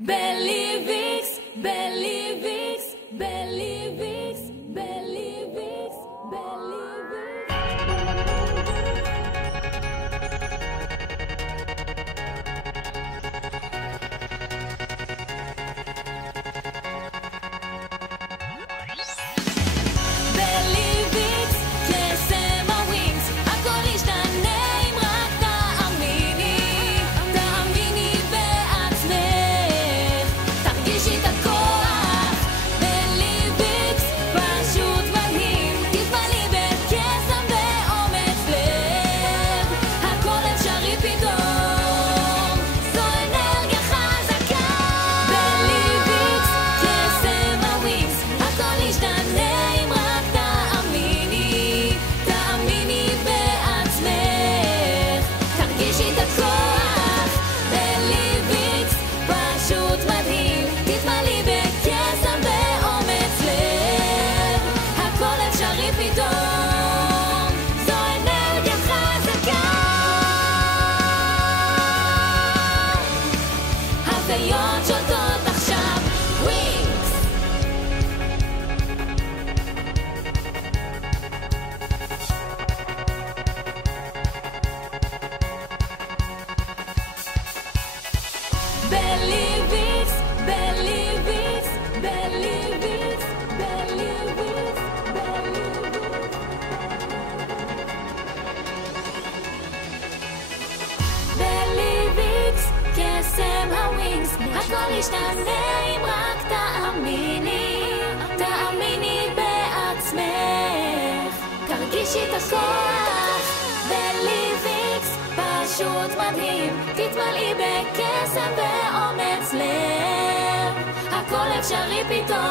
בליביקס, בליביקס, בליביקס, בליביקס, בליביקס, קסם הווינגס, הכל ישתנה אם רק תאמיני, תאמיני בעצמך, תרגישי את הכוח. בליביקס פשוט מדהים, תפעלי בקסם ואומץ לב, הכל אפשרי פתאום, זו אנרגיה חזקה. בליביקס, קסם הווינגס, הכל ישתנה אם רק תאמיני, תאמיני בעצמך, תרגישי את הכוח. בליביקס פשוט מדהים, תתמלאי בקסם ואומץ לב, הכל אפשרי פתאום, זו אנרגיה חזקה. הוויות שולטות עכשיו, ווינגס. בליביקס, בליביקס, בליביקס, בליביקס, בליביקס, קסם הווינגס, הכל ישתנה אם רק תאמיני, תאמיני בעצמך, תרגישי את הכוח. בליביקס פשוט מדהים, תתמלאי בקסם ואומץ לב, הכל אפשרי פתאום.